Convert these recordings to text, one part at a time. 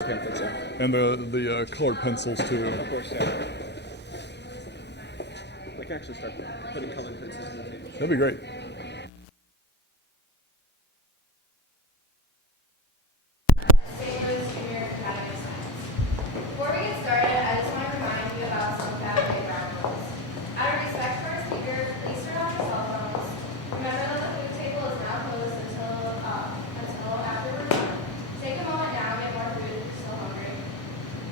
And the colored pencils too. Of course, yeah. We can actually start putting colored pencils in the table. That'd be great. Before we get started, I just want to remind you about some faculty ground rules. Out of respect for our speakers, please turn off your cell phones. Remember that the food table is now closed until after we're done. Take a moment now and get more food if you're still hungry.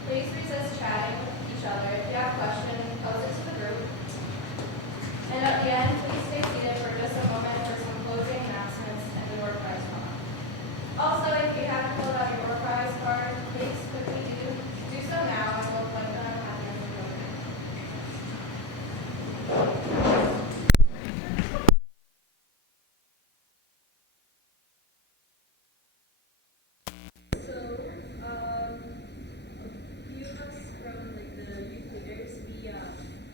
Please resist chatting with each other. If you have questions, pose it to the group. And at the end, please stay seated for just a moment for some closing announcements and the door prize card. Also, if you haven't filled out your door prize card, please quickly do so now, and we'll collect them at the end of the program. A few of us from the youth leaders, we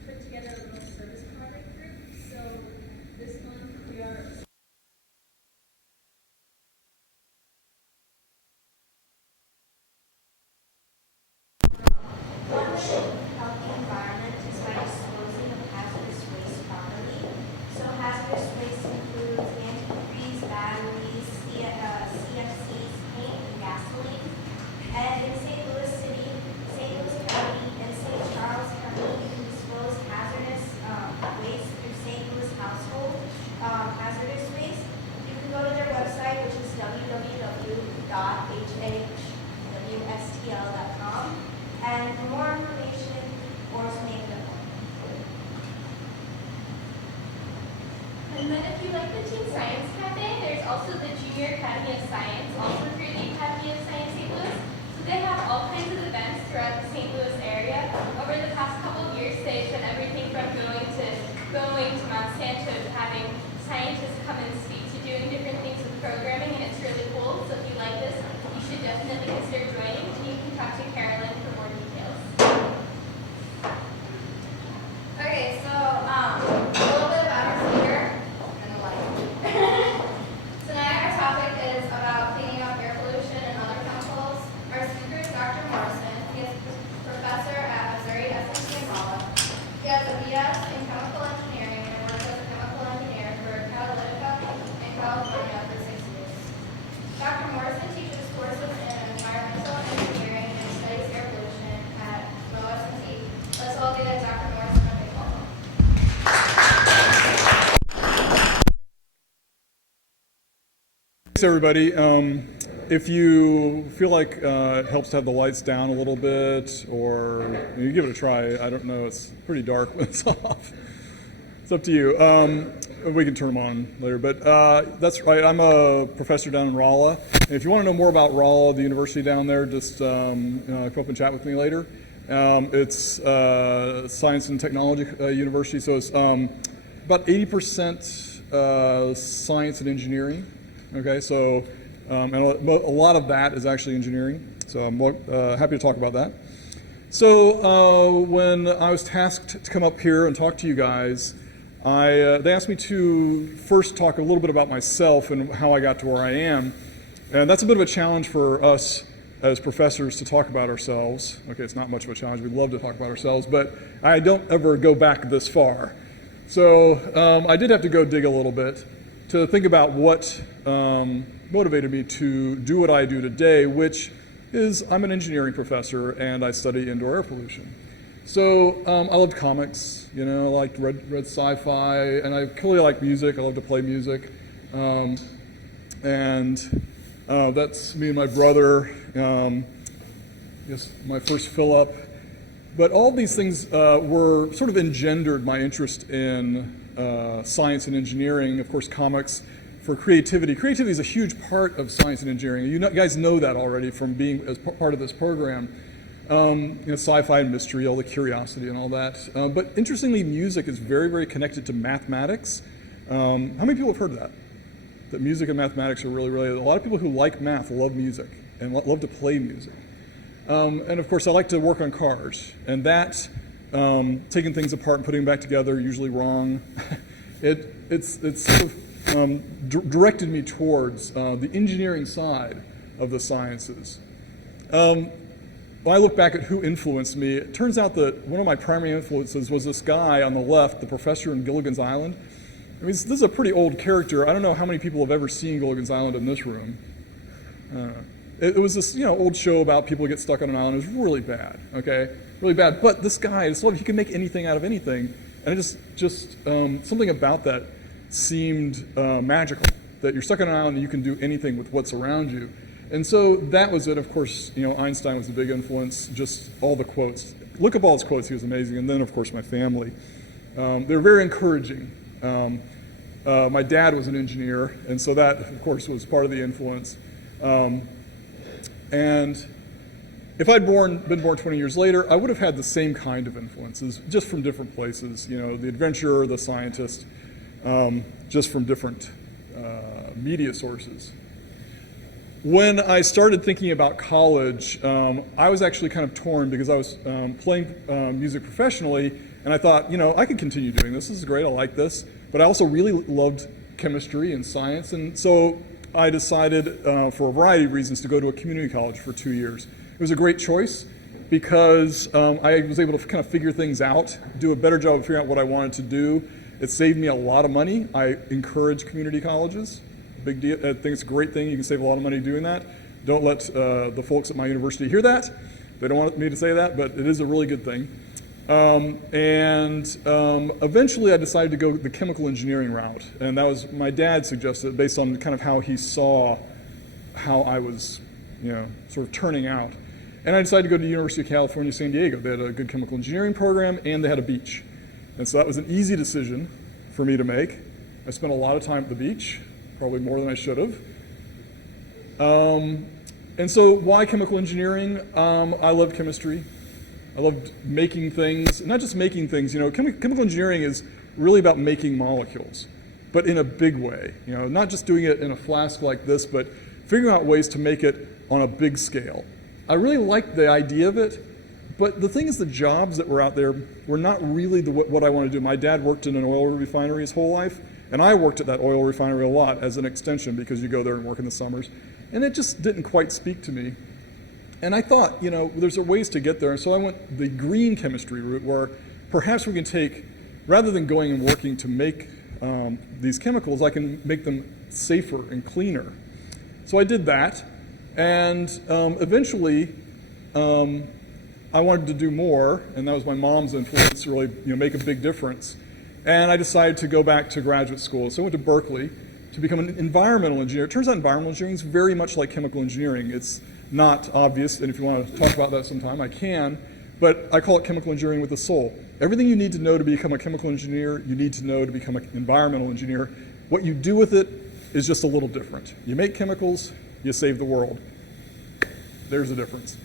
put together a little service project group. So this month we are One way to help the environment is by disposing of hazardous waste properly. So hazardous waste includes antifreeze, batteries, CFCs, paint, and gasoline. And in St. Louis City, St. Louis County, and St. Charles County, you can dispose hazardous waste through St. Louis Household Hazardous Waste. You can go to their website, which is www.hhwstl.com. And for more information or to make an appointment. And then if you like the Teen Science Cafe, there's also the Junior Academy of Science, also through the Academy of Science St. Louis. So they have all kinds of events throughout the St. Louis area. Over the past couple of years, they've done everything from going to Monsanto to having scientists come and speak to doing different things with programming, and it's really cool. So if you like this, you should definitely consider joining. You can talk to Carolyn for more details. Okay, so a little bit about our speaker and the light. Tonight our topic is about cleaning up air pollution and other chemicals. Our speaker is Dr. Morrison. He is a professor at Missouri S&T in Rolla. He has a BS in chemical engineering and worked as a chemical engineer for Catalytica in California for 6 years. Dr. Morrison teaches courses in environmental engineering and studies air pollution at MoST. Let's all give Dr. Morrison a big welcome. Thanks, everybody. If you feel like it helps to have the lights down a little bit, or you give it a try. I don't know. It's pretty dark when it's off. It's up to you. We can turn them on later. But that's right. I'm a professor down in Rolla. And if you want to know more about Rolla, the university down there, just come up and chat with me later. It's Science and Technology University, so it's about 80% science and engineering. Okay, so and a lot of that is actually engineering. So I'm happy to talk about that. So when I was tasked to come up here and talk to you guys, they asked me to first talk a little bit about myself and how I got to where I am. And that's a bit of a challenge for us as professors to talk about ourselves. Okay, it's not much of a challenge. We'd love to talk about ourselves, but I don't ever go back this far. So I did have to go dig a little bit to think about what motivated me to do what I do today, which is I'm an engineering professor and I study indoor air pollution. So I loved comics, I liked read sci-fi, and I clearly like music. I love to play music. That's me and my brother, my first fill-up. But all these things were sort of engendered my interest in science and engineering. Of course, comics for creativity. Creativity is a huge part of science and engineering. You guys know that already from being as part of this program. Sci-fi and mystery, all the curiosity and all that. But interestingly, music is very, very connected to mathematics. How many people have heard of that? That music and mathematics are really related. A lot of people who like math love music and love to play music. And of course, I like to work on cars. And that, taking things apart and putting them back together, usually wrong, it's sort of directed me towards the engineering side of the sciences. when I look back at who influenced me, it turns out that one of my primary influences was this guy on the left, the professor in Gilligan's Island. I mean, this is a pretty old character. I don't know how many people have ever seen Gilligan's Island in this room. It was this, old show about people who get stuck on an island. It was really bad, okay? Really bad. But this guy, I just love, he can make anything out of anything. And it just something about that seemed magical, that you're stuck on an island and you can do anything with what's around you. And so that was it. Of course, Einstein was a big influence, just all the quotes. Look up all his quotes, he was amazing. And then, of course, my family. They were very encouraging. My dad was an engineer, and so that, of course, was part of the influence. And if I'd been born 20 years later, I would have had the same kind of influences, just from different places. The adventurer, the scientist, just from different media sources. When I started thinking about college, I was actually kind of torn because I was playing music professionally, and I thought, I could continue doing this. This is great. I like this. But I also really loved chemistry and science, and so I decided, for a variety of reasons, to go to a community college for 2 years. It was a great choice because I was able to kind of figure things out, do a better job of figuring out what I wanted to do. It saved me a lot of money. I encourage community colleges. Big deal. I think it's a great thing. You can save a lot of money doing that. Don't let the folks at my university hear that. They don't want me to say that, but it is a really good thing. Eventually I decided to go the chemical engineering route, and that was my dad suggested based on kind of how he saw how I was, sort of turning out. And I decided to go to the University of California, San Diego. They had a good chemical engineering program, and they had a beach. And so that was an easy decision for me to make. I spent a lot of time at the beach, probably more than I should have. And so why chemical engineering? I loved chemistry. I loved making things, not just making things. Chemical engineering is really about making molecules, but in a big way. Not just doing it in a flask like this, but figuring out ways to make it on a big scale. I really liked the idea of it, but the thing is the jobs that were out there were not really what I wanted to do. My dad worked in an oil refinery his whole life, and I worked at that oil refinery a lot as an extension because you go there and work in the summers. And it just didn't quite speak to me. And I thought, there's ways to get there. And so I went the green chemistry route where perhaps we can take, rather than going and working to make these chemicals, I can make them safer and cleaner. So I did that. And eventually, I wanted to do more. And that was my mom's influence, really, make a big difference. And I decided to go back to graduate school. So I went to Berkeley to become an environmental engineer. It turns out environmental engineering is very much like chemical engineering. It's not obvious, and if you want to talk about that sometime, I can, but I call it chemical engineering with a soul. Everything you need to know to become a chemical engineer, you need to know to become an environmental engineer. What you do with it is just a little different. You make chemicals, you save the world. There's a difference.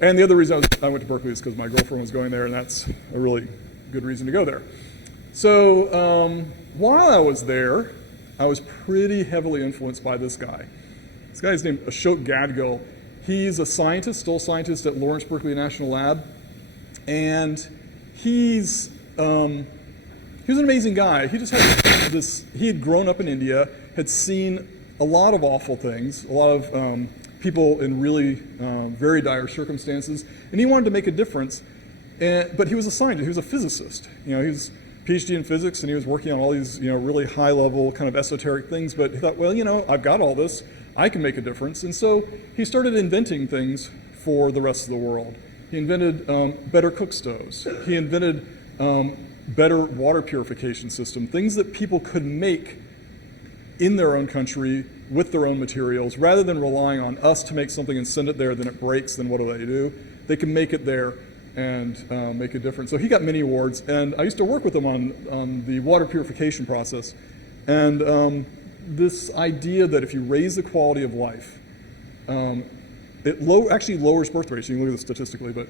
And the other reason I went to Berkeley is because my girlfriend was going there, and that's a really good reason to go there. So while I was there, I was pretty heavily influenced by this guy. This guy is named Ashok Gadgil. He's a scientist, still a scientist at Lawrence Berkeley National Lab, and he's an amazing guy. He just had he had grown up in India, had seen a lot of awful things, a lot of people in really very dire circumstances, and he wanted to make a difference. But he was a scientist, he was a physicist. He was PhD in physics, and he was working on all these really high-level kind of esoteric things, but he thought, well, I've got all this. I can make a difference. And so he started inventing things for the rest of the world. He invented better cook stoves. He invented better water purification system, things that people could make in their own country with their own materials, rather than relying on us to make something and send it there, then it breaks, then what do? They can make it there and make a difference. So he got many awards, and I used to work with him on the water purification process. And this idea that if you raise the quality of life, it actually lowers birth rates. You can look at this statistically, but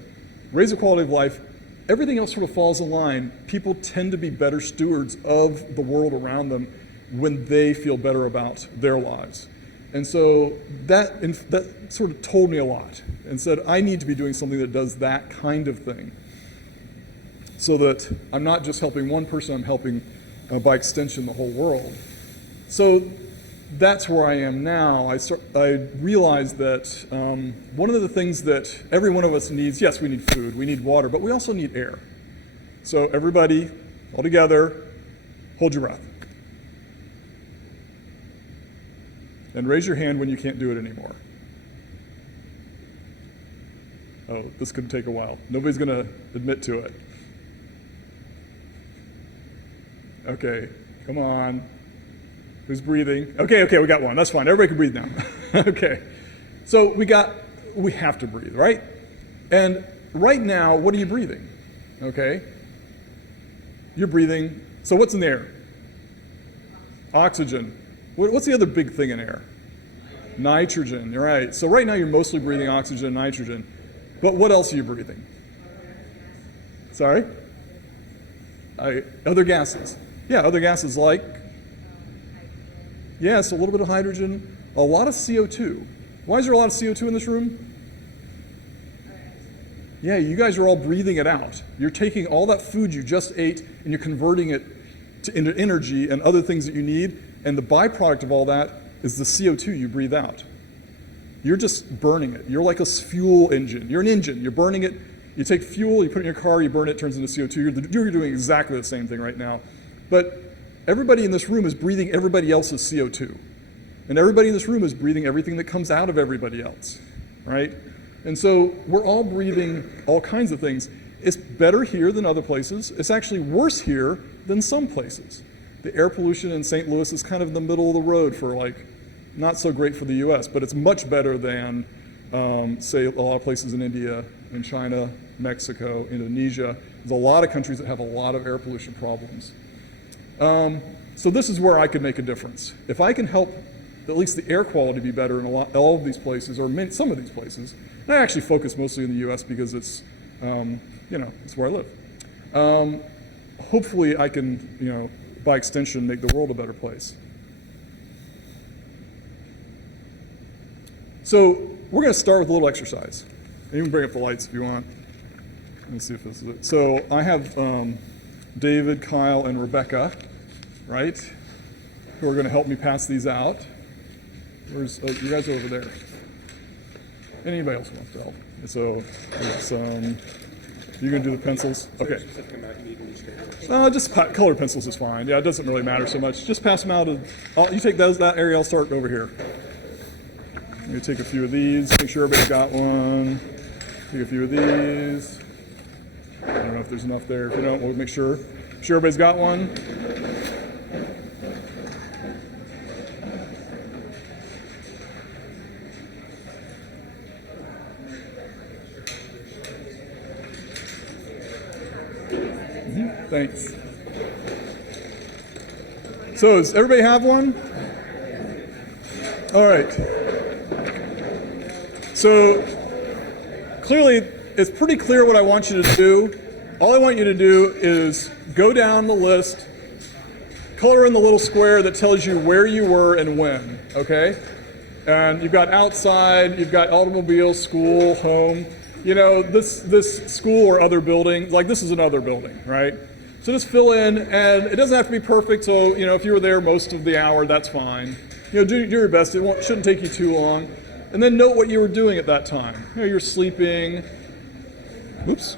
raise the quality of life, everything else sort of falls in line. People tend to be better stewards of the world around them when they feel better about their lives. And so that sort of told me a lot and said, I need to be doing something that does that kind of thing so that I'm not just helping one person, I'm helping, by extension, the whole world. So that's where I am now. I realized that one of the things that every one of us needs, yes, we need food, we need water, but we also need air. So everybody, all together, hold your breath. And raise your hand when you can't do it anymore. Oh, this could take a while. Nobody's going to admit to it. Okay, come on. Who's breathing? Okay, we got one. That's fine. Everybody can breathe now. Okay. So we have to breathe, right? And right now, what are you breathing? Okay. You're breathing. So what's in the air? Oxygen. What's the other big thing in air? Nitrogen. You're right. So right now you're mostly breathing oxygen and nitrogen. But what else are you breathing? Sorry? Other gases. Yeah, other gases like? Yes, a little bit of hydrogen, a lot of CO2. Why is there a lot of CO2 in this room? Yeah, you guys are all breathing it out. You're taking all that food you just ate and you're converting it into energy and other things that you need, and the byproduct of all that is the CO2 you breathe out. You're just burning it. You're like a fuel engine. You're an engine. You're burning it. You take fuel, you put it in your car, you burn it, it turns into CO2. You're doing exactly the same thing right now. But everybody in this room is breathing everybody else's CO2. And everybody in this room is breathing everything that comes out of everybody else, right? And so we're all breathing all kinds of things. It's better here than other places. It's actually worse here than some places. The air pollution in St. Louis is kind of in the middle of the road for not so great for the US, but it's much better than, say, a lot of places in India, in China, Mexico, Indonesia. There's a lot of countries that have a lot of air pollution problems. So this is where I could make a difference. If I can help at least the air quality be better in all of these places, or some of these places, and I actually focus mostly in the US because it's, it's where I live. Hopefully I can, by extension, make the world a better place. So we're going to start with a little exercise. And you can bring up the lights if you want. Let me see if this is it. So I have David, Kyle, and Rebecca, right, who are going to help me pass these out. You guys are over there. Anybody else wants to help? So it's, you going to do the pencils? Okay. Just colored pencils is fine. Yeah, it doesn't really matter so much. Just pass them out. You take that area, I'll start over here. Let me take a few of these, make sure everybody's got one. Take a few of these. I don't know if there's enough there. If you don't, we'll make sure. Sure everybody's got one? Thanks. So does everybody have one? All right. So clearly, it's pretty clear what I want you to do. All I want you to do is go down the list, color in the little square that tells you where you were and when, okay? And you've got outside, you've got automobile, school, home. This school or other building, like this is another building, right? So just fill in, and it doesn't have to be perfect, so, if you were there most of the hour, that's fine. Do your best. It shouldn't take you too long. And then note what you were doing at that time. You're sleeping. Oops.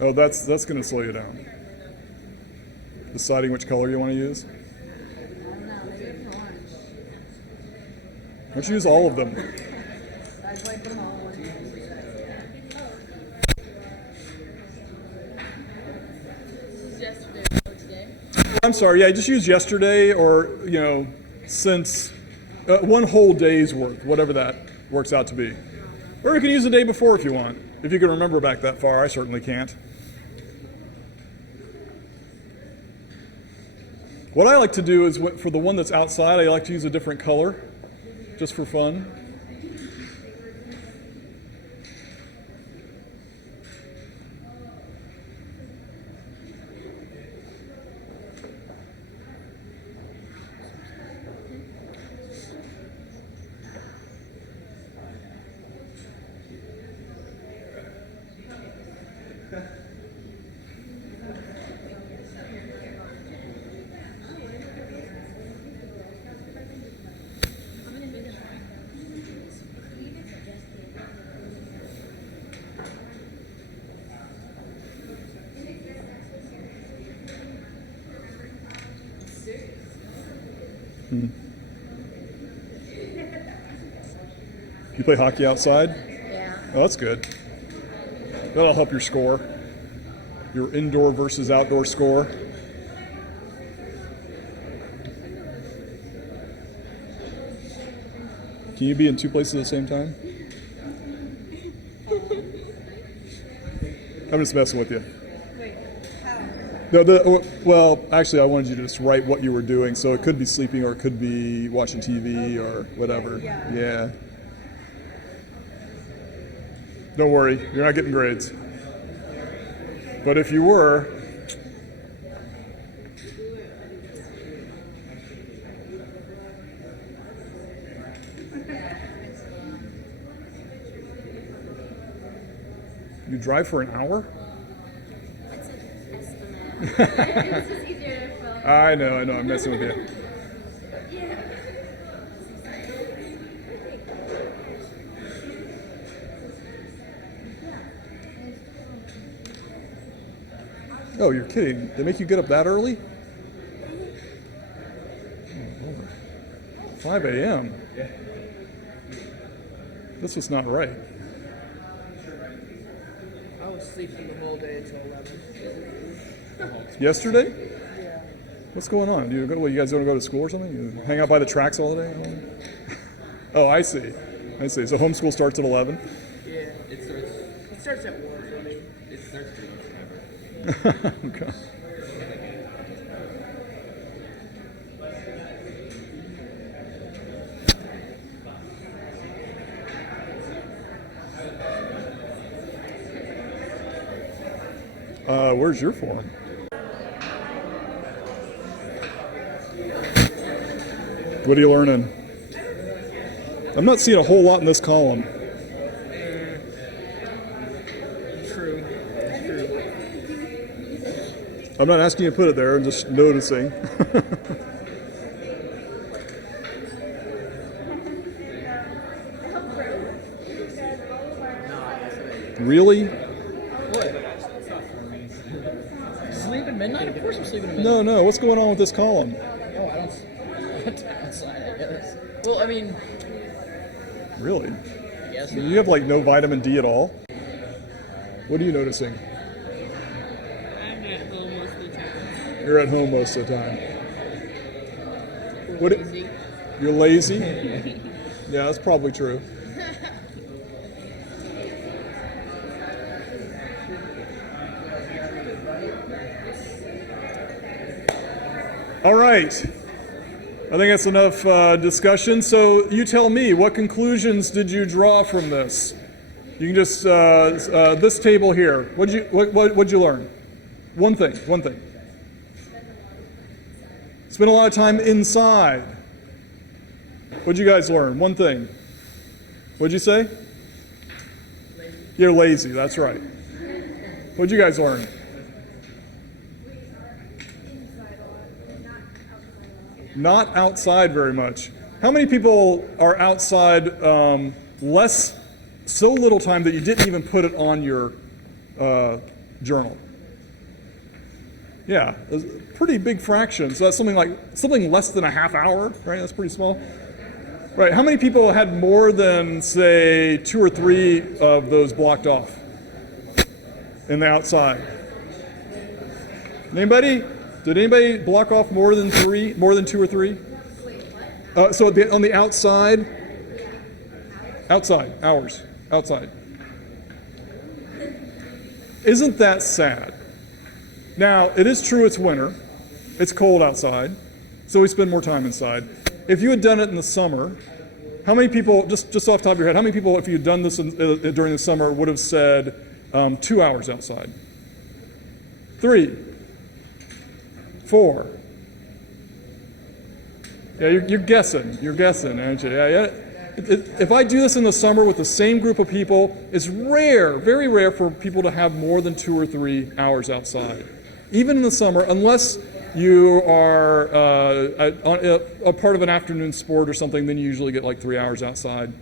Oh, that's going to slow you down. Deciding which color you want to use. Why don't you use all of them? I'm sorry, yeah, just use yesterday or, since one whole day's worth, whatever that works out to be. Or you can use the day before if you want. If you can remember back that far, I certainly can't. What I like to do is, for the one that's outside, I like to use a different color, just for fun. You play hockey outside? Yeah. Oh, that's good. That'll help your score. Your indoor versus outdoor score. Can you be in two places at the same time? I'm just messing with you. Wait, how? No, well, actually, I wanted you to just write what you were doing. So it could be sleeping, or it could be watching TV, or whatever. Yeah. Don't worry, you're not getting grades. But if you were, you drive for an hour? It's an estimate. It's just easier to film. I know, I'm messing with you. Oh, you're kidding. They make you get up that early? 5 a.m. This is not right. I was sleeping the whole day till 11. Yesterday? Yeah. What's going on? You guys don't go to school or something? You hang out by the tracks all the day? Oh, I see. So homeschool starts at 11? Yeah. It starts at 1 for me. It starts pretty much whenever. Okay. Where's your form? What are you learning? I'm not seeing a whole lot in this column. True. I'm not asking you to put it there, I'm just noticing. Really? Sleep at midnight? Of course I'm sleeping at midnight. No, what's going on with this column? Oh, I don't. Outside, I guess. Well, I mean, Really? I guess. You have like no vitamin D at all? What are you noticing? I'm at home most of the time. You're at home most of the time. What? Lazy. You're lazy? Yeah, that's probably true. All right. I think that's enough discussion. So you tell me, what conclusions did you draw from this? You can just this table here. What'd you learn? One thing. Spend a lot of time inside. What'd you guys learn? One thing. What'd you say? You're lazy. That's right. What'd you guys learn? Not outside very much. How many people are outside so little time that you didn't even put it on your journal? Yeah, a pretty big fraction. So that's something less than a half hour, right? That's pretty small. Right, how many people had more than, say, 2 or 3 of those blocked off in the outside? Anybody? Did anybody block off more than 2 or 3? So on the outside, hours, outside. Isn't that sad? Now, it is true it's winter, it's cold outside, so we spend more time inside. If you had done it in the summer, how many people, just off the top of your head, how many people, if you had done this during the summer, would have said 2 hours outside? 3, 4. Yeah, you're guessing, aren't you? Yeah. If I do this in the summer with the same group of people, it's rare, very rare for people to have more than 2 or 3 hours outside. Even in the summer, unless you are a part of an afternoon sport or something, then you usually get like 3 hours outside.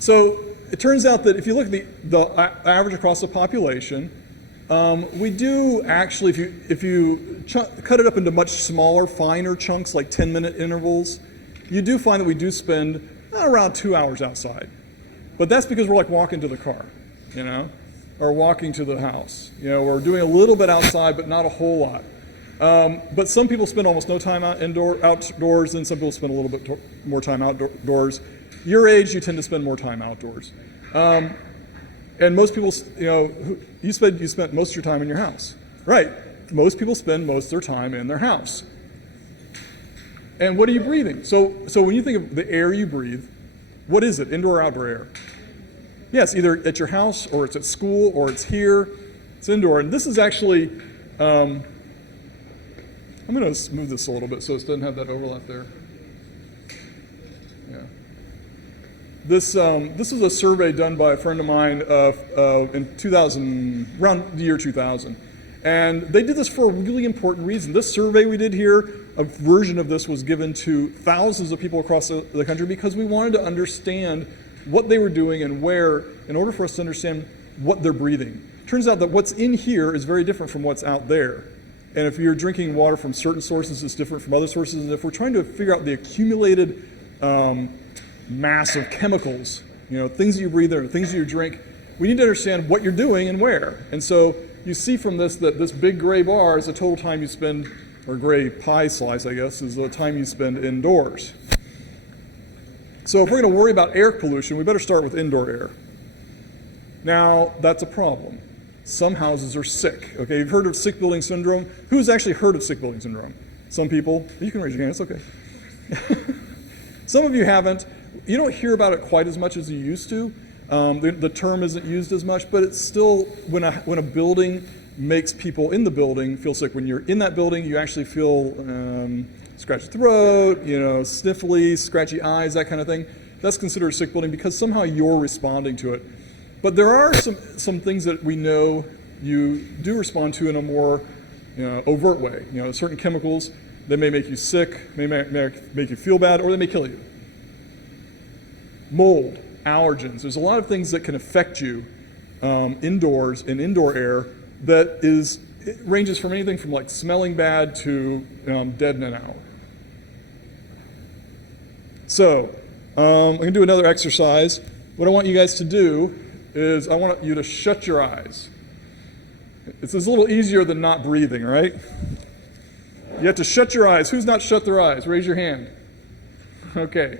So it turns out that if you look at the average across the population, We do actually, if you cut it up into much smaller, finer chunks, like 10-minute intervals, you do find that we do spend around 2 hours outside. But that's because we're like walking to the car, you know, or walking to the house. You know, we're doing a little bit outside, but not a whole lot. But some people spend almost no time outdoors, and some people spend a little bit more time outdoors. Your age, you tend to spend more time outdoors. And most people, you know, you spent most of your time in your house. Right. Most people spend most of their time in their house. And what are you breathing? So when you think of the air you breathe, what is it, indoor or outdoor air? Yes, either at your house, or it's at school, or it's here. It's indoor. And this is actually, I'm going to move this a little bit so it doesn't have that overlap there. Yeah. This is a survey done by a friend of mine in 2000, around the year 2000. And they did this for a really important reason. This survey we did here, a version of this was given to thousands of people across the country because we wanted to understand what they were doing and where, in order for us to understand what they're breathing. Turns out that what's in here is very different from what's out there. And if you're drinking water from certain sources, it's different from other sources. And if we're trying to figure out the accumulated mass of chemicals, you know, things that you breathe in, things that you drink, we need to understand what you're doing and where. And so you see from this that this big gray bar is the total time you spend, or gray pie slice, I guess, is the time you spend indoors. So if we're going to worry about air pollution, we better start with indoor air. Now, that's a problem. Some houses are sick. Okay, you've heard of sick building syndrome? Who's actually heard of sick building syndrome? Some people. You can raise your hand, it's okay. Some of you haven't. You don't hear about it quite as much as you used to. The term isn't used as much, but it's still, when a building makes people in the building feel sick. When you're in that building, you actually feel scratchy throat, you know, sniffly, scratchy eyes, that kind of thing. That's considered a sick building because somehow you're responding to it. But there are some things that we know you do respond to in a more, you know, overt way. You know, certain chemicals, they may make you sick, may make you feel bad, or they may kill you. Mold, allergens. There's a lot of things that can affect you indoors in indoor air that it ranges from anything from like smelling bad to dead in an hour. So I'm going to do another exercise. What I want you guys to do is I want you to shut your eyes. It's a little easier than not breathing, right? You have to shut your eyes. Who's not shut their eyes? Raise your hand. Okay.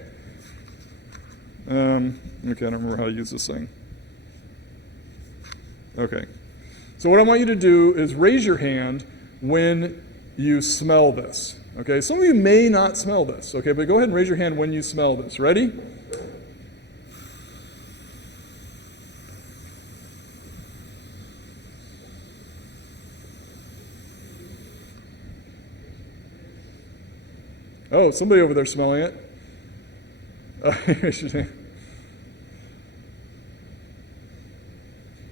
Okay, I don't remember how to use this thing. Okay. So what I want you to do is raise your hand when you smell this. Okay, some of you may not smell this, okay, but go ahead and raise your hand when you smell this. Ready? Oh, somebody over there smelling it.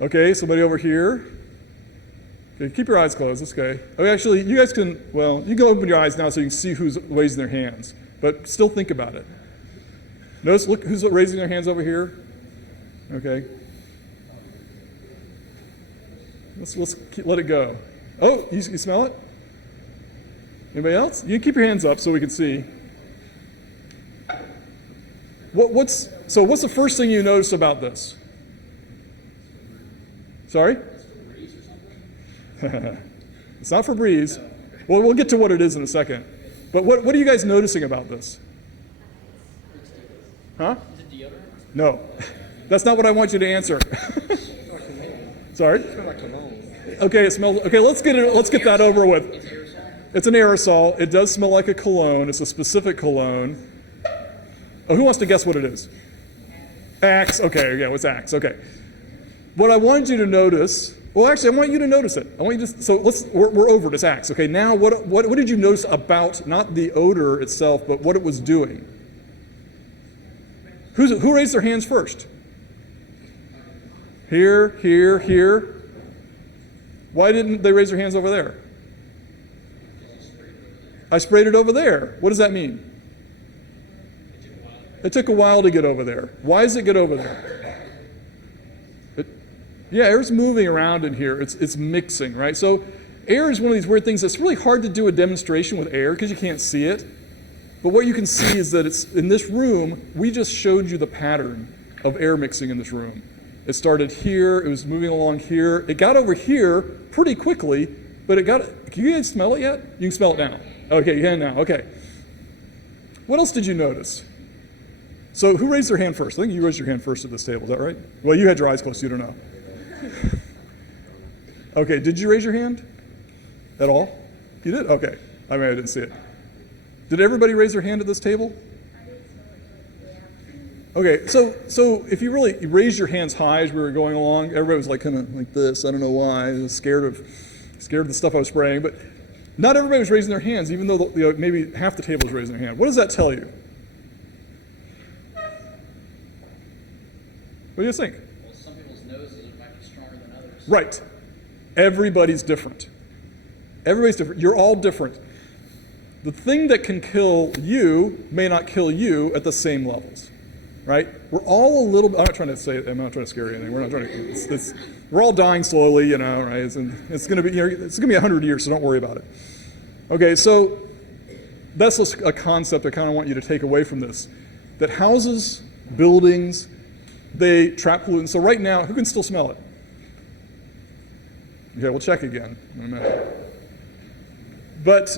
Okay, somebody over here. Okay, keep your eyes closed. That's okay. Okay, actually, you guys can, well, you can open your eyes now so you can see who's raising their hands, but still think about it. Notice, look, who's raising their hands over here? Okay. Let's let it go. Oh, you smell it? Anybody else? You can keep your hands up so we can see. What's the first thing you notice about this? Sorry? It's not Febreze. Well, we'll get to what it is in a second. But what are you guys noticing about this? Huh? Is it deodorant? No. That's not what I want you to answer. Sorry? It smells like cologne. Okay, it smells. Okay, let's get that over with. It's aerosol? It's an aerosol. It does smell like a cologne. It's a specific cologne. Oh, who wants to guess what it is? Axe. Okay, yeah, what's Axe? Okay. What I wanted you to notice. Well, actually, I want you to notice it. I want you to. So we're over it. It's Axe. Okay. Now, what did you notice about not the odor itself, but what it was doing? Who raised their hands first? Here, here, here. Why didn't they raise their hands over there? I sprayed it over there. What does that mean? It took a while to get over there. Why does it get over there? Yeah, air's moving around in here. It's mixing, right? So air is one of these weird things that's really hard to do a demonstration with air because you can't see it. But what you can see is that it's in this room, we just showed you the pattern of air mixing in this room. It started here, it was moving along here. It got over here pretty quickly, but can you guys smell it yet? You can smell it now. Okay, you can now, okay. What else did you notice? So who raised their hand first? I think you raised your hand first at this table, is that right? Well, you had your eyes closed, so you don't know. Okay, did you raise your hand at all? You did? Okay. I mean, I didn't see it. Did everybody raise their hand at this table? Okay, so if you really raised your hands high as we were going along, everybody was like kind of like this. I don't know why. I was scared of the stuff I was spraying, but not everybody was raising their hands, even though maybe half the table was raising their hand. What does that tell you? What do you think? Well, some people's noses might be stronger than others. Right. Everybody's different. Everybody's different. You're all different. The thing that can kill you may not kill you at the same levels, right? We're all a little. I'm not trying to scare you anything. We're not trying to. We're all dying slowly, right? It's going to be. It's going to be 100 years, so don't worry about it. Okay, so that's just a concept I kind of want you to take away from this. That houses, buildings, they trap pollutants. So right now, who can still smell it? Okay, we'll check again in a minute. But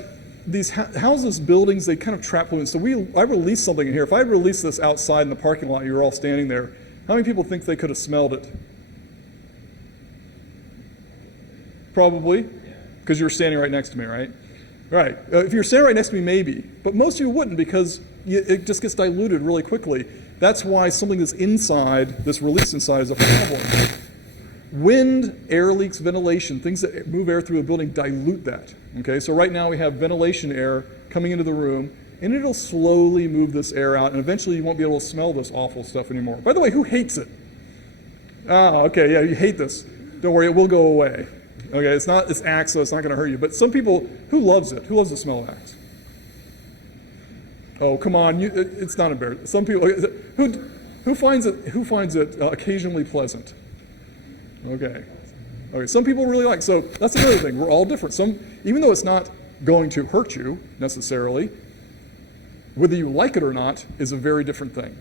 these houses, buildings, they kind of trap pollutants. So I released something in here. If I released this outside in the parking lot, you were all standing there, how many people think they could have smelled it? Probably, because you were standing right next to me, right? Right. If you were standing right next to me, maybe. But most of you wouldn't because it just gets diluted really quickly. That's why something that's inside, this release inside, is a problem. Wind, air leaks, ventilation, things that move air through a building dilute that. Okay, so right now we have ventilation air coming into the room, and it'll slowly move this air out, and eventually you won't be able to smell this awful stuff anymore. By the way, who hates it? Okay, yeah, you hate this. Don't worry, it will go away. Okay, it's Axe, so it's not going to hurt you. But some people, who loves it? Who loves the smell of Axe? Oh, come on, it's not embarrassing. Some people, who finds it occasionally pleasant? Okay, some people really like. So that's another thing. We're all different. Even though it's not going to hurt you necessarily, whether you like it or not is a very different thing.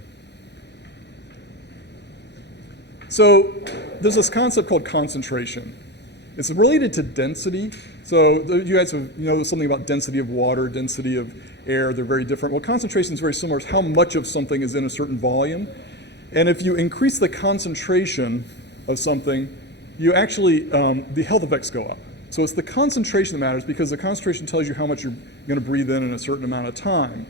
So there's this concept called concentration. It's related to density. So you guys know something about density of water, density of air. They're very different. Well, concentration is very similar. It's how much of something is in a certain volume. And if you increase the concentration of something, you actually, the health effects go up. So it's the concentration that matters because the concentration tells you how much you're going to breathe in a certain amount of time.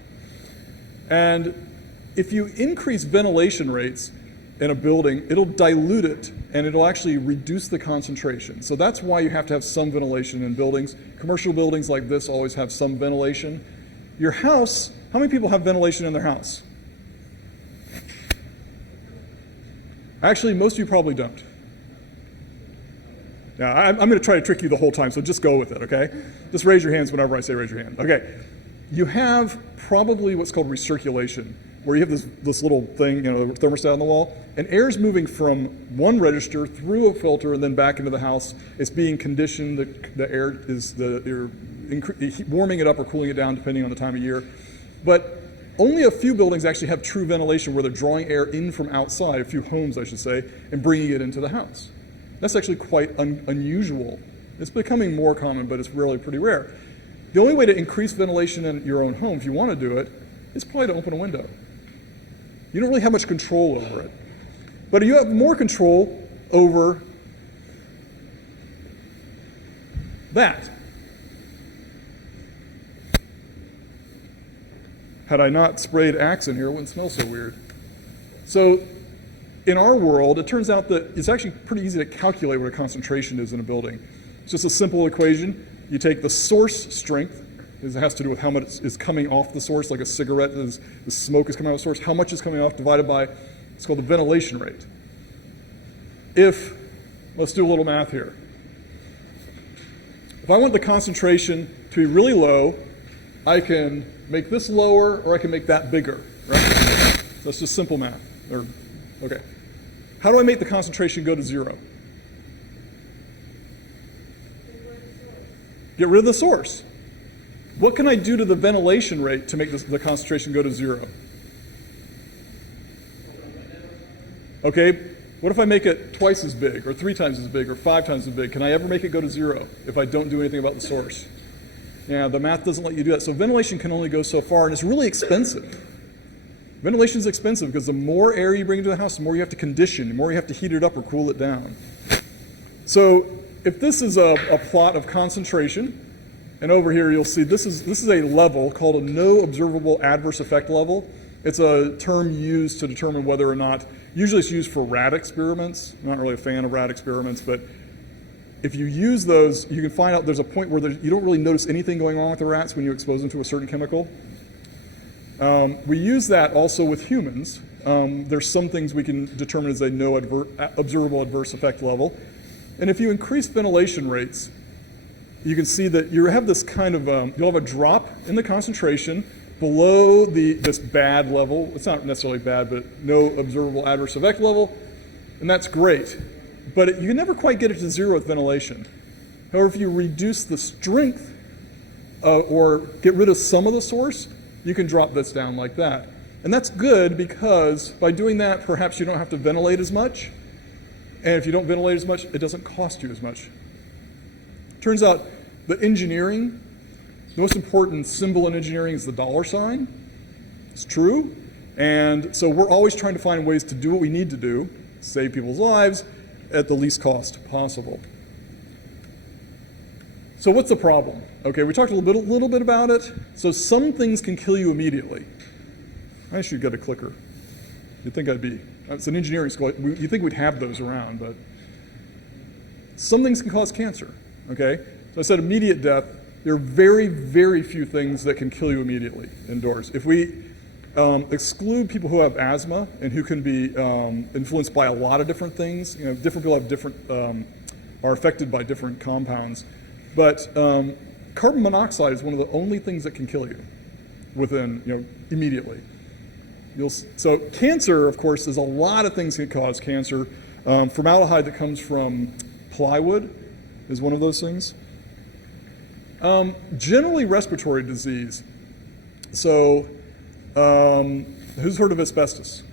And if you increase ventilation rates in a building, it'll dilute it and it'll actually reduce the concentration. So that's why you have to have some ventilation in buildings. Commercial buildings like this always have some ventilation. Your house, how many people have ventilation in their house? Actually, most of you probably don't. Yeah, I'm going to try to trick you the whole time, so just go with it, okay? Just raise your hands whenever I say raise your hand. Okay, you have probably what's called recirculation, where you have this little thing, the thermostat on the wall, and air's moving from one register through a filter and then back into the house. It's being conditioned. The air is you're warming it up or cooling it down depending on the time of year. But only a few buildings actually have true ventilation where they're drawing air in from outside, a few homes I should say, and bringing it into the house. That's actually quite unusual. It's becoming more common, but it's really pretty rare. The only way to increase ventilation in your own home, if you want to do it, is probably to open a window. You don't really have much control over it. But you have more control over that. Had I not sprayed Axe in here, it wouldn't smell so weird. So in our world, it turns out that it's actually pretty easy to calculate what a concentration is in a building. It's just a simple equation. You take the source strength, it has to do with how much is coming off the source, like a cigarette, the smoke is coming out of the source, how much is coming off divided by, it's called the ventilation rate. Let's do a little math here. If I want the concentration to be really low, I can make this lower or I can make that bigger, right? That's just simple math. Okay. How do I make the concentration go to 0? Get rid of the source. What can I do to the ventilation rate to make the concentration go to 0? Okay, what if I make it twice as big, or 3 times as big, or 5 times as big? Can I ever make it go to 0 if I don't do anything about the source? Yeah, the math doesn't let you do that. So ventilation can only go so far, and it's really expensive. Ventilation is expensive because the more air you bring into the house, the more you have to condition, the more you have to heat it up or cool it down. So if this is a plot of concentration, and over here you'll see this is a level called a no observable adverse effect level. It's a term used to determine whether or not, usually it's used for rat experiments. I'm not really a fan of rat experiments, but if you use those, you can find out there's a point where you don't really notice anything going on with the rats when you expose them to a certain chemical. We use that also with humans. There's some things we can determine as a no observable adverse effect level. And if you increase ventilation rates, you can see that you have this kind of, you'll have a drop in the concentration below this bad level. It's not necessarily bad, but no observable adverse effect level, and that's great. But you can never quite get it to 0 with ventilation. However, if you reduce the strength or get rid of some of the source, you can drop this down like that. And that's good because by doing that, perhaps you don't have to ventilate as much. And if you don't ventilate as much, it doesn't cost you as much. Turns out the engineering, the most important symbol in engineering is the $sign. It's true. And so we're always trying to find ways to do what we need to do, save people's lives at the least cost possible. So what's the problem? Okay, we talked a little bit about it. So some things can kill you immediately. I should get a clicker. You'd think I'd be. It's an engineering school. You'd think we'd have those around, but some things can cause cancer. Okay, so I said immediate death. There are very, very few things that can kill you immediately indoors. If we exclude people who have asthma and who can be influenced by a lot of different things, different people have different, are affected by different compounds. But carbon monoxide is one of the only things that can kill you within, immediately. So cancer, of course, there's a lot of things that cause cancer. Formaldehyde that comes from plywood is one of those things. Generally respiratory disease. So who's heard of asbestos?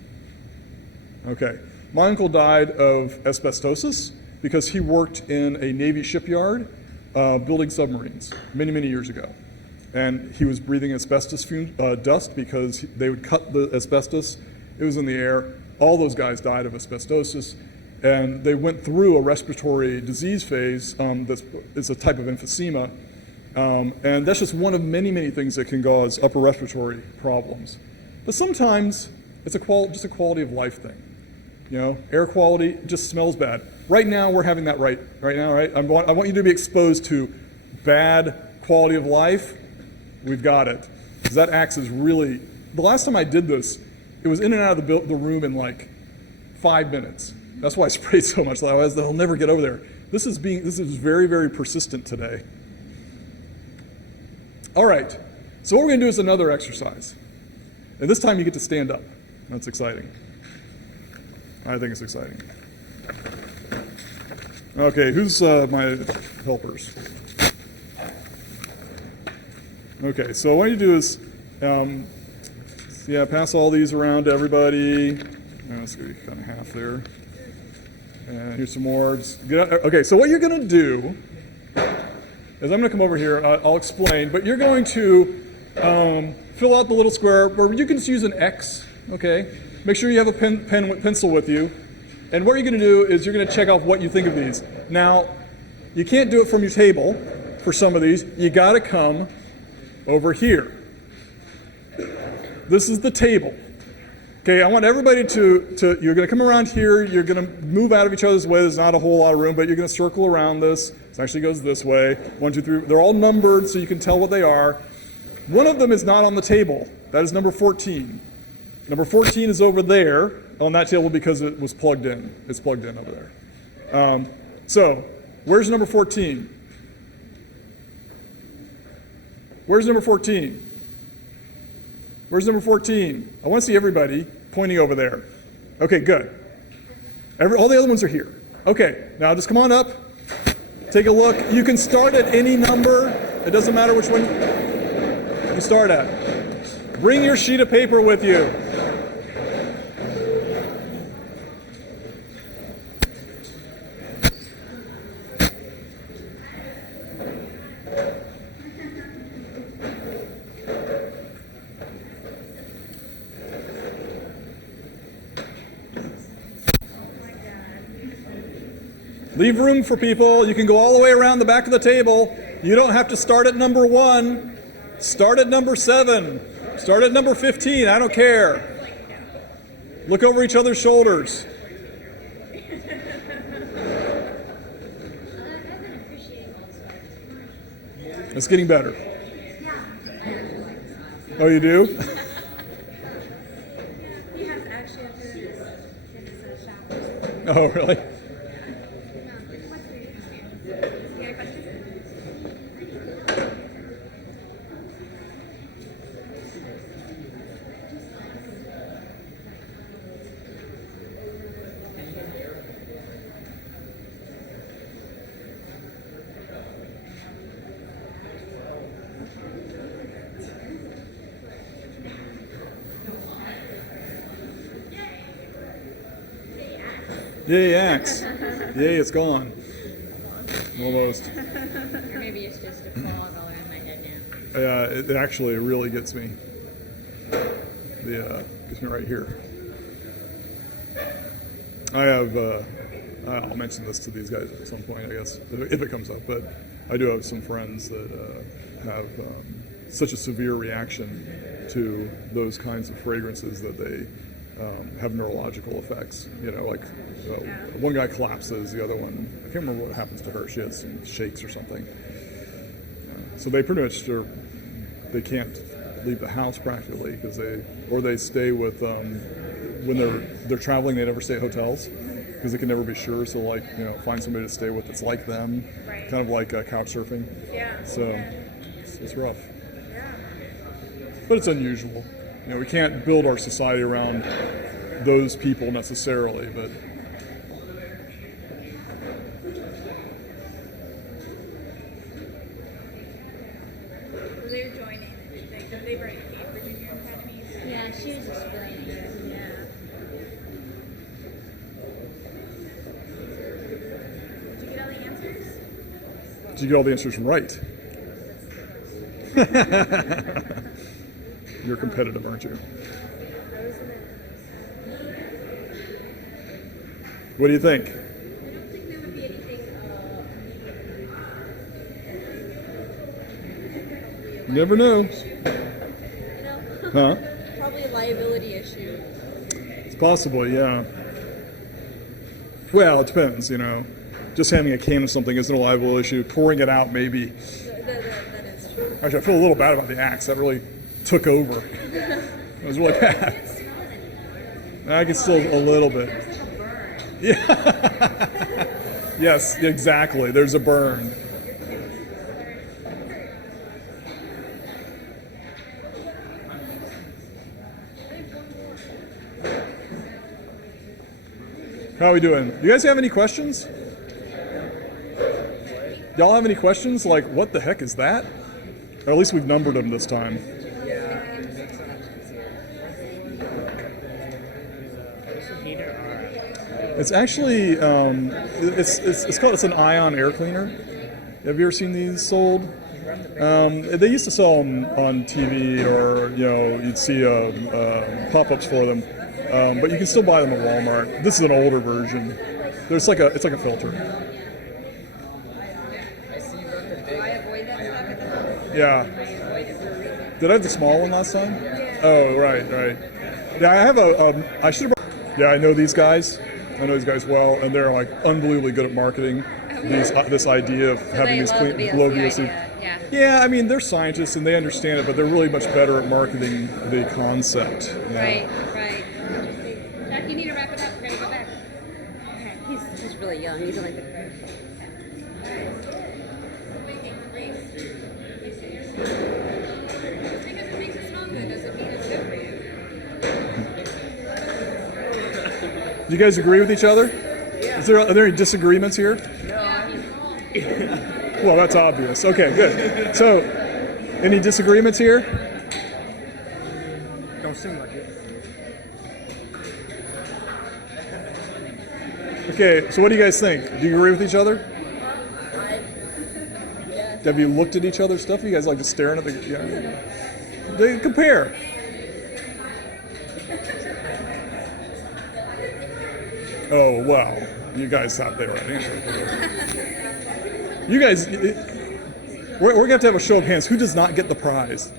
Okay. My uncle died of asbestosis because he worked in a Navy shipyard building submarines many, many years ago. And he was breathing asbestos dust because they would cut the asbestos. It was in the air. All those guys died of asbestosis. And they went through a respiratory disease phase it's a type of emphysema. And that's just one of many, many things that can cause upper respiratory problems. But sometimes it's just a quality of life thing. Air quality just smells bad. Right now, we're having that right now, right? I want you to be exposed to bad quality of life. We've got it. Because that axe is really, the last time I did this, it was in and out of the room in like 5 minutes. That's why I sprayed so much. Otherwise, they'll never get over there. This is very, very persistent today. All right, so what we're going to do is another exercise. And this time you get to stand up. That's exciting. I think it's exciting. Okay, who's my helpers? Okay, so what you do is, pass all these around to everybody. Let's go kind of half there. And here's some more. Okay, so what you're going to do is I'm going to come over here. I'll explain, but you're going to fill out the little square, or you can just use an X. Okay, make sure you have a pencil with you. And what you're going to do is you're going to check off what you think of these. Now, you can't do it from your table for some of these. You got to come over here. This is the table. Okay, I want everybody to you're going to come around here. You're going to move out of each other's way. There's not a whole lot of room, but you're going to circle around this. It actually goes this way. 1, 2, 3. They're all numbered so you can tell what they are. One of them is not on the table. That is number 14. Number 14 is over there on that table because it was plugged in. It's plugged in over there. So, where's number 14? Where's number 14? Where's number 14? I want to see everybody pointing over there. Okay, good. All the other ones are here. Okay, now just come on up. Take a look. You can start at any number. It doesn't matter which one you start at. Bring your sheet of paper with you. Leave room for people. You can go all the way around the back of the table. You don't have to start at number 1. Start at number 7. Start at number 15. I don't care. Look over each other's shoulders. It's getting better. Oh, you do? He has actually up in his shop. Oh, really? Yay, axe. Yay, it's gone. Almost. Or maybe it's just a fog all around my head now. It actually really gets me. Gets me right here. I have, I'll mention this to these guys at some point, I guess, if it comes up, but I do have some friends that have such a severe reaction to those kinds of fragrances that they have neurological effects. You know, like one guy collapses, the other one, I can't remember what happens to her. She has some shakes or something. So they pretty much they can't leave the house practically because they stay with when they're traveling. They never stay at hotels because they can never be sure. So like find somebody to stay with that's like them, Right. kind of like couch surfing. Yeah. So Yeah. it's rough. Yeah. But it's unusual. We can't build our society around those people necessarily, but So they were joining. They were at for junior academy. Yeah, she was explaining. Yeah. Did you get all the answers? did you get all the answers right? You're competitive, aren't you? What do you think? I don't think there would be anything You never know. Huh? Probably a liability issue. It's possible, yeah. Well, it depends, Just having a can of something isn't a liable issue. Pouring it out, maybe. That is true. Actually, I feel a little bad about the axe. That really took over. It was really bad. I can still a little bit. Yeah. Yes, exactly. There's a burn. How are we doing? You guys have any questions? Y'all have any questions? Like, what the heck is that? Or at least we've numbered them this time. It's actually it's an ion air cleaner. Have you ever seen these sold? They used to sell them on TV, or you'd see pop-ups for them. But you can still buy them at Walmart. This is an older version. It's like a filter. Yeah. Did I have the small one last time? Oh, right. Yeah, I have I should have. Yeah, I know these guys. I know these guys well, and they're like unbelievably good at marketing this idea of having these clean, low VOC. Yeah, I mean they're scientists and they understand it, but they're really much better at marketing the concept. Right. Jack, you need to wrap it up. We're gonna go back. Okay. He's really young. He's only 15. Do you guys agree with each other? Are there any disagreements here? Well, that's obvious. Okay, good. So, any disagreements here? Don't seem like it. Okay, so what do you guys think? Do you agree with each other? Have you looked at each other's stuff? You guys like just staring at the... Yeah. They compare. Oh, wow. You guys thought they were right answer. You guys... We're going to have a show of hands. Who does not get the prize?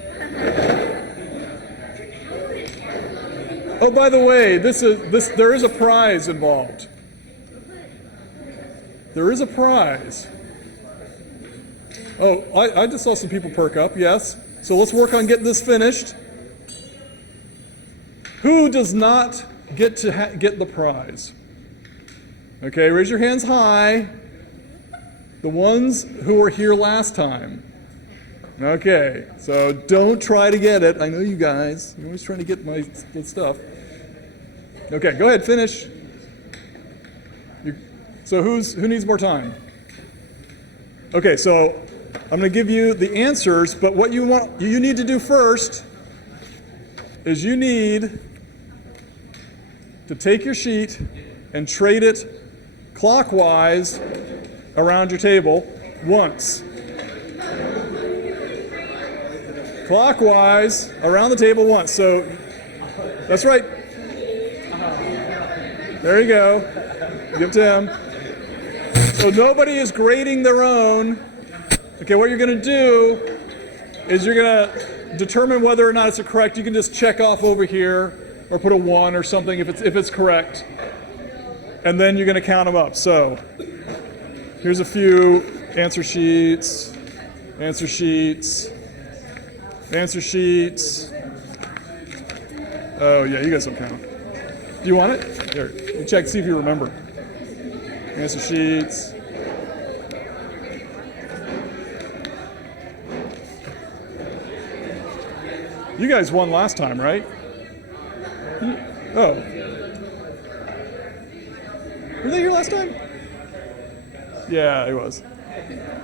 Oh, by the way, there is a prize involved. There is a prize. Oh, I just saw some people perk up, yes. So let's work on getting this finished. Who does not get to get the prize? Okay, raise your hands high. The ones who were here last time. Okay, so don't try to get it. I know you guys. You're always trying to get my stuff. Okay, go ahead, finish. So who needs more time? Okay, so I'm going to give you the answers, but what you need to do first is you need to take your sheet and trade it clockwise around your table once. Clockwise around the table once. So that's right. There you go. Give it to him. So nobody is grading their own. Okay, what you're going to do is you're going to determine whether or not it's correct. You can just check off over here or put a 1 or something if it's correct. And then you're going to count them up. So here's a few answer sheets. Answer sheets. Answer sheets. Oh, yeah, you guys don't count. Do you want it? Here, you check, see if you remember. Answer sheets. You guys won last time, right? Oh. Were they here last time? Yeah, he was.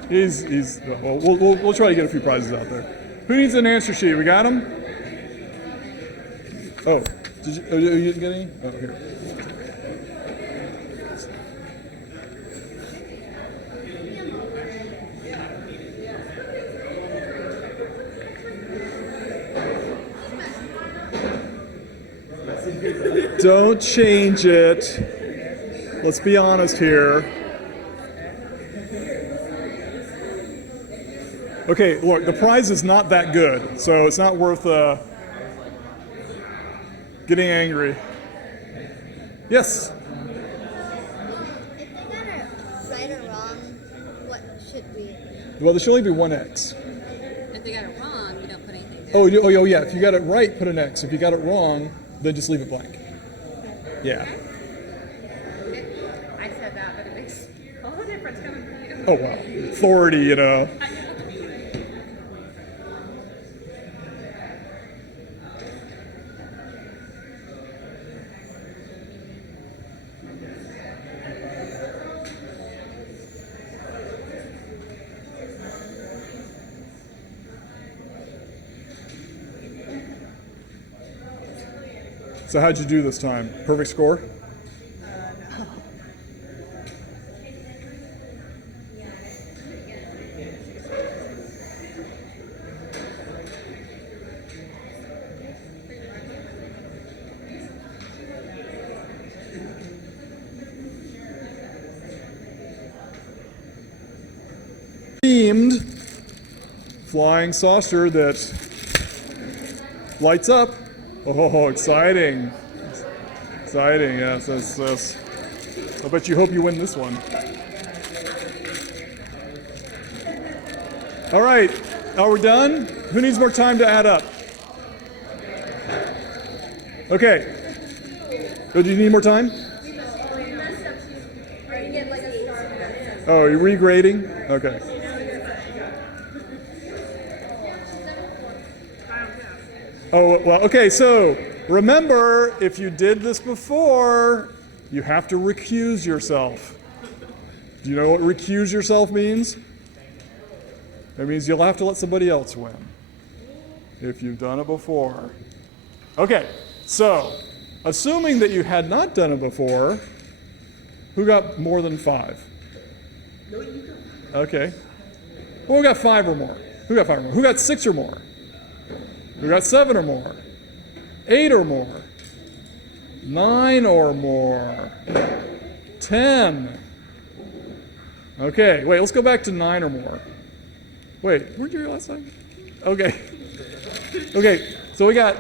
He's. Well, we'll try to get a few prizes out there. Who needs an answer sheet? We got them? Oh, you didn't get any? Oh, here. Don't change it. Let's be honest here. Okay, look, the prize is not that good, so it's not worth getting angry. Yes? If they got it right or wrong, what should we? Well, there should only be one X. If they got it wrong, we don't put anything there. Oh, yeah, if you got it right, put an X. If you got it wrong, then just leave it blank. Yeah. I said that, but it makes all the difference coming from you. Oh, wow. Authority, you know. So how'd you do this time? Perfect score? No. Themed flying saucer that lights up. Oh, exciting. Exciting, yes. I bet you hope you win this one. All right, are we done? Who needs more time to add up? Okay. Oh, do you need more time? Oh, you're regrading? Okay. Oh, well, okay, so remember, if you did this before, you have to recuse yourself. Do you know what recuse yourself means? It means you'll have to let somebody else win if you've done it before. Okay, so assuming that you had not done it before, who got more than 5? Okay. Well, we got 5 or more. Who got 5 or more? Who got 6 or more? Who got 7 or more? 8 or more? 9 or more? 10. Okay, wait, let's go back to 9 or more. Wait, where'd you go last time? Okay. Okay, so we got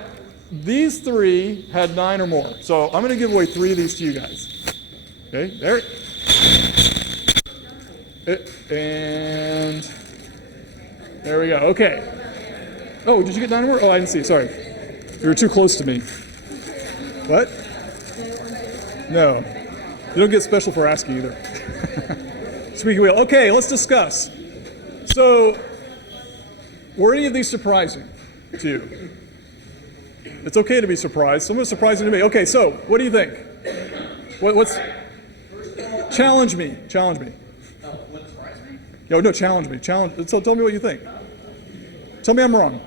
these 3 had 9 or more. So I'm going to give away 3 of these to you guys. Okay, there. And there we go. Okay. Oh, did you get 9 or more? Oh, I didn't see. Sorry. You were too close to me. What? No. You don't get special for asking either. Squeaky wheel. Okay, let's discuss. So, were any of these surprising to you? It's okay to be surprised. Some was surprising to me. Okay, so what do you think? What's challenge me? Challenge me. What surprised me? No, challenge me. So tell me what you think. Tell me I'm wrong.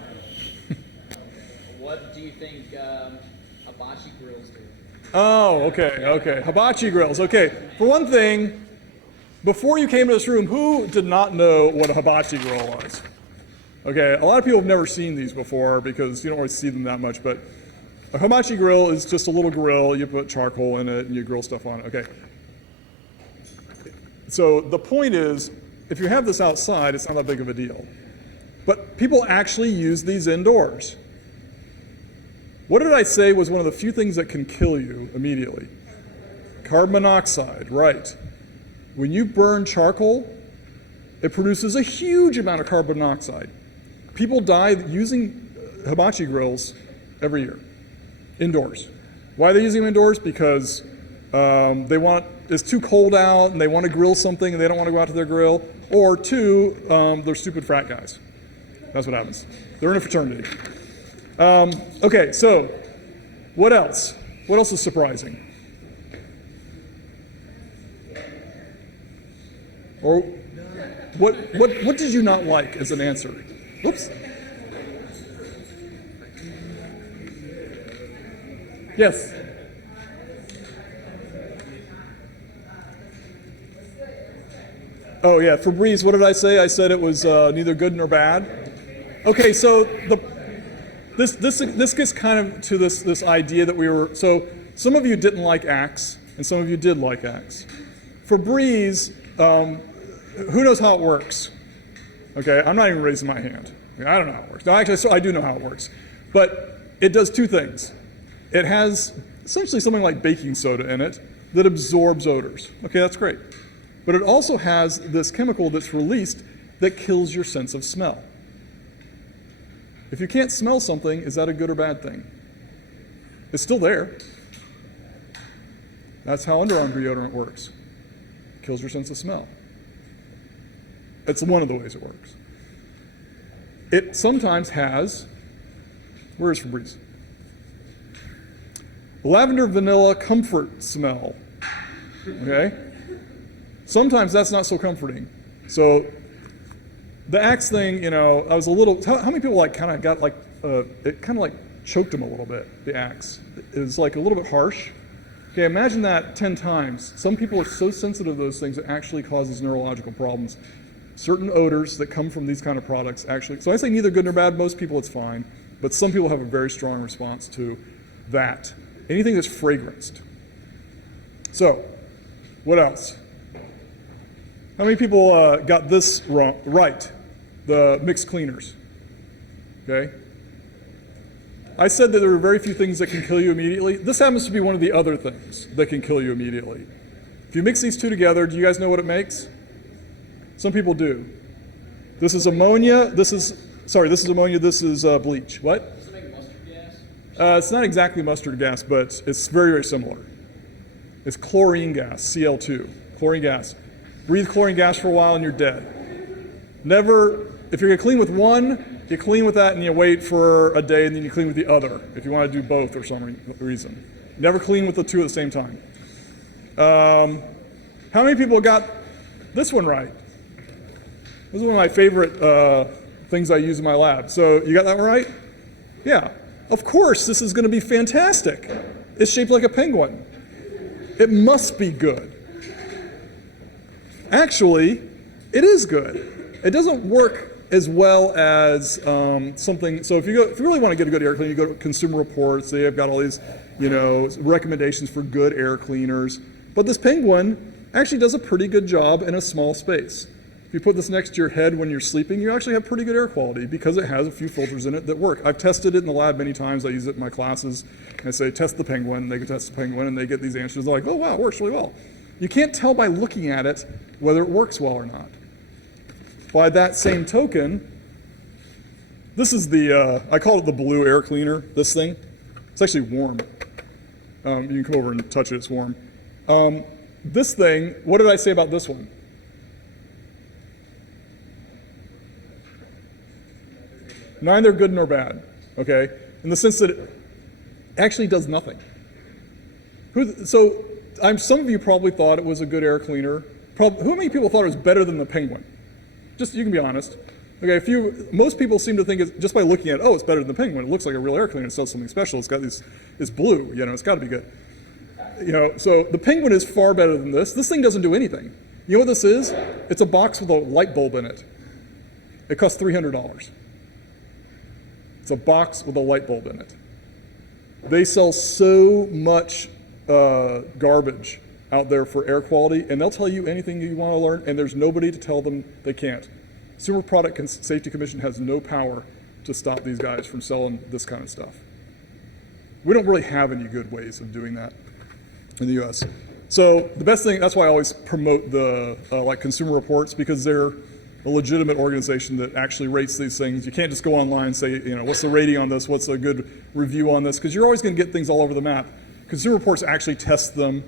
What do you think hibachi grills do? Oh, okay. Hibachi grills. Okay. For one thing, before you came to this room, who did not know what a hibachi grill was? Okay, a lot of people have never seen these before because you don't always see them that much, but a hibachi grill is just a little grill. You put charcoal in it and you grill stuff on it. Okay. So the point is, if you have this outside, it's not that big of a deal. But people actually use these indoors. What did I say was one of the few things that can kill you immediately? Carbon monoxide, right. When you burn charcoal, it produces a huge amount of carbon monoxide. People die using hibachi grills every year, indoors. Why are they using them indoors? Because it's too cold out and they want to grill something and they don't want to go out to their grill. Or 2, they're stupid frat guys. That's what happens. They're in a fraternity. Okay, so what else? What else is surprising? Or what did you not like as an answer? Whoops. Yes. Oh yeah, Febreze, what did I say? I said it was neither good nor bad. Okay, so this gets kind of to this idea that we were, so some of you didn't like Axe, and some of you did like Axe. Febreze, who knows how it works? Okay, I'm not even raising my hand. I don't know how it works. No, actually, so I do know how it works. But it does 2 things. It has essentially something like baking soda in it that absorbs odors. Okay, that's great. But it also has this chemical that's released that kills your sense of smell. If you can't smell something, is that a good or bad thing? It's still there. That's how underarm deodorant works. It kills your sense of smell. It's one of the ways it works. It sometimes has, where is Febreze? Lavender vanilla comfort smell. Okay? Sometimes that's not so comforting. So the Axe thing, I was a little, how many people it kind of choked them a little bit, the Axe. It was like a little bit harsh. Okay, imagine that 10 times. Some people are so sensitive to those things it actually causes neurological problems. Certain odors that come from these kind of products actually, so I say neither good nor bad, most people it's fine, but some people have a very strong response to that. Anything that's fragranced. So, what else? How many people got this wrong? Right, the mixed cleaners. Okay? I said that there are very few things that can kill you immediately. This happens to be one of the other things that can kill you immediately. If you mix these 2 together, do you guys know what it makes? Some people do. This is ammonia, this is ammonia, this is bleach. What? Does it make mustard gas? It's not exactly mustard gas, but it's very, very similar. It's chlorine gas, Cl2, chlorine gas. Breathe chlorine gas for a while and you're dead. Never, if you're gonna clean with one, you clean with that and you wait for a day and then you clean with the other, if you wanna do both for some reason. Never clean with the 2 at the same time. How many people got this one right. This is one of my favorite things I use in my lab. So you got that one right? Yeah. Of course, this is going to be fantastic. It's shaped like a penguin. It must be good. Actually, it is good. It doesn't work as well as something. So if you really want to get a good air cleaner, you go to Consumer Reports. They have got all these, recommendations for good air cleaners. But this penguin actually does a pretty good job in a small space. If you put this next to your head when you're sleeping, you actually have pretty good air quality because it has a few filters in it that work. I've tested it in the lab many times. I use it in my classes. And I say, test the penguin. They can test the penguin, and they get these answers. They're like, oh, wow, it works really well. You can't tell by looking at it whether it works well or not. By that same token, this is I call it the blue air cleaner, this thing. It's actually warm. You can come over and touch it, it's warm. This thing, what did I say about this one? Neither good nor bad, okay? In the sense that it actually does nothing. Some of you probably thought it was a good air cleaner. How many people thought it was better than the penguin? Just, you can be honest. Okay, most people seem to think, just by looking at it, oh, it's better than the penguin. It looks like a real air cleaner. It does something special. It's got it's blue, it's got to be good. So the penguin is far better than this. This thing doesn't do anything. You know what this is? It's a box with a light bulb in it. It costs $300. It's a box with a light bulb in it. They sell so much garbage out there for air quality, and they'll tell you anything you want to learn, and there's nobody to tell them they can't. Consumer Product Safety Commission has no power to stop these guys from selling this kind of stuff. We don't really have any good ways of doing that in the US. So the best thing, that's why I always promote the Consumer Reports, because they're a legitimate organization that actually rates these things. You can't just go online and say, what's the rating on this? What's a good review on this? Because you're always going to get things all over the map. Consumer Reports actually test them.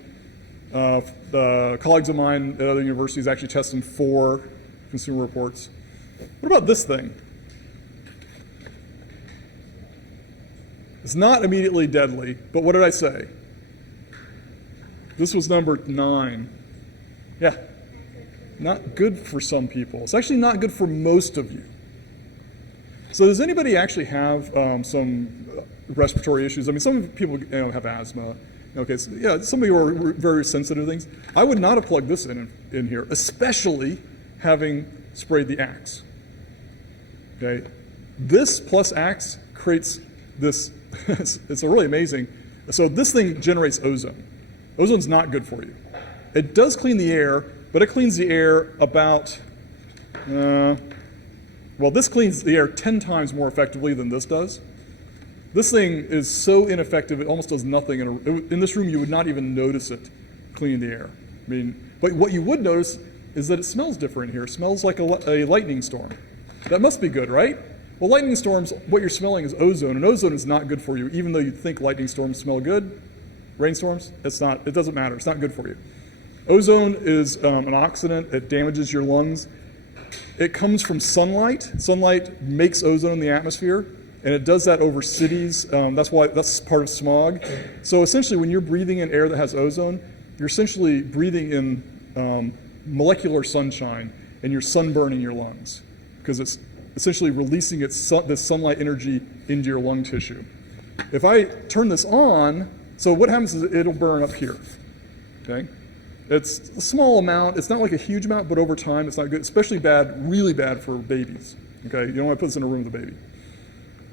The colleagues of mine at other universities actually test them for Consumer Reports. What about this thing? It's not immediately deadly, but what did I say? This was number 9. Yeah. Not good for some people. It's actually not good for most of you. So does anybody actually have some respiratory issues? I mean, some people have asthma. Okay, so yeah, some of you are very sensitive to things. I would not have plugged this in here, especially having sprayed the Axe. Okay, this plus Axe creates this. It's really amazing. So this thing generates ozone. Ozone's not good for you. It does clean the air, but it cleans the air about, this cleans the air 10 times more effectively than this does. This thing is so ineffective, it almost does nothing. In this room, you would not even notice it cleaning the air. But what you would notice is that it smells different here. It smells like a lightning storm. That must be good, right? Well, lightning storms, what you're smelling is ozone, and ozone is not good for you, even though you think lightning storms smell good. Rainstorms, it's not. It doesn't matter. It's not good for you. Ozone is an oxidant. It damages your lungs. It comes from sunlight. Sunlight makes ozone in the atmosphere, and it does that over cities. That's part of smog. So essentially, when you're breathing in air that has ozone, you're essentially breathing in molecular sunshine, and you're sunburning your lungs because it's essentially releasing this sunlight energy into your lung tissue. If I turn this on, so what happens is it'll burn up here. Okay. It's a small amount. It's not like a huge amount, but over time, it's not good. Especially bad, really bad for babies. Okay, you don't want to put this in a room with a baby.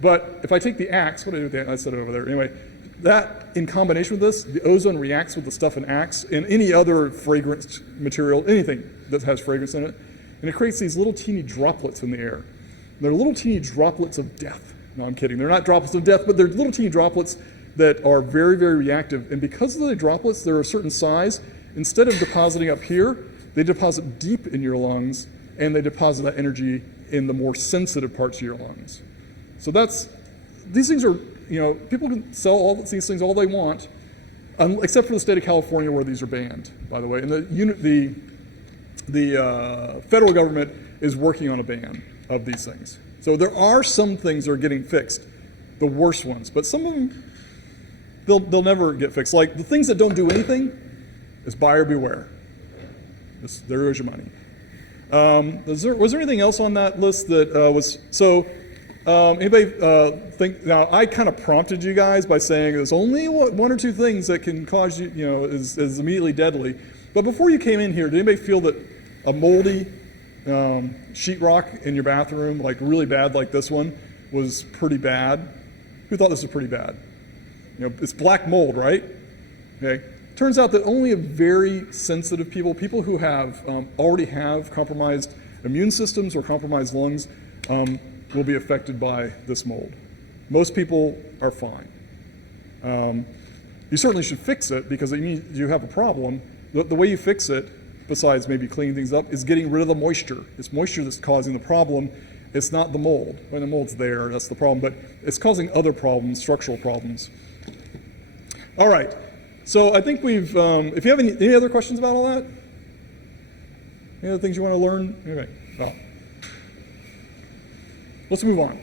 But if I take the Axe, what did I do with the Axe? I set it over there. Anyway, that in combination with this, the ozone reacts with the stuff in Axe and any other fragrance material, anything that has fragrance in it, and it creates these little teeny droplets in the air. And they're little teeny droplets of death. No, I'm kidding. They're not droplets of death, but they're little teeny droplets that are very, very reactive. And because of the droplets, they're a certain size. Instead of depositing up here, they deposit deep in your lungs, and they deposit that energy in the more sensitive parts of your lungs. So these things are, people can sell all these things all they want, except for the state of California where these are banned, by the way. And the federal government is working on a ban of these things. So there are some things that are getting fixed, the worst ones, but some of them, they'll never get fixed. Like the things that don't do anything is buyer beware. There goes your money. Was there anything else on that list that was so? Anybody think? Now, I kind of prompted you guys by saying there's only one or two things that can cause you, is immediately deadly. But before you came in here, did anybody feel that a moldy sheetrock in your bathroom, like really bad, like this one, was pretty bad? Who thought this was pretty bad? It's black mold, right? Okay. Turns out that only a very sensitive people who have already have compromised immune systems or compromised lungs, will be affected by this mold. Most people are fine. You certainly should fix it because it means you have a problem. The way you fix it, besides maybe cleaning things up, is getting rid of the moisture. It's moisture that's causing the problem. It's not the mold. When the mold's there, that's the problem, but it's causing other problems, structural problems. All right, so I think we've, if you have any other questions about all that? Any other things you want to learn? Okay, well, let's move on.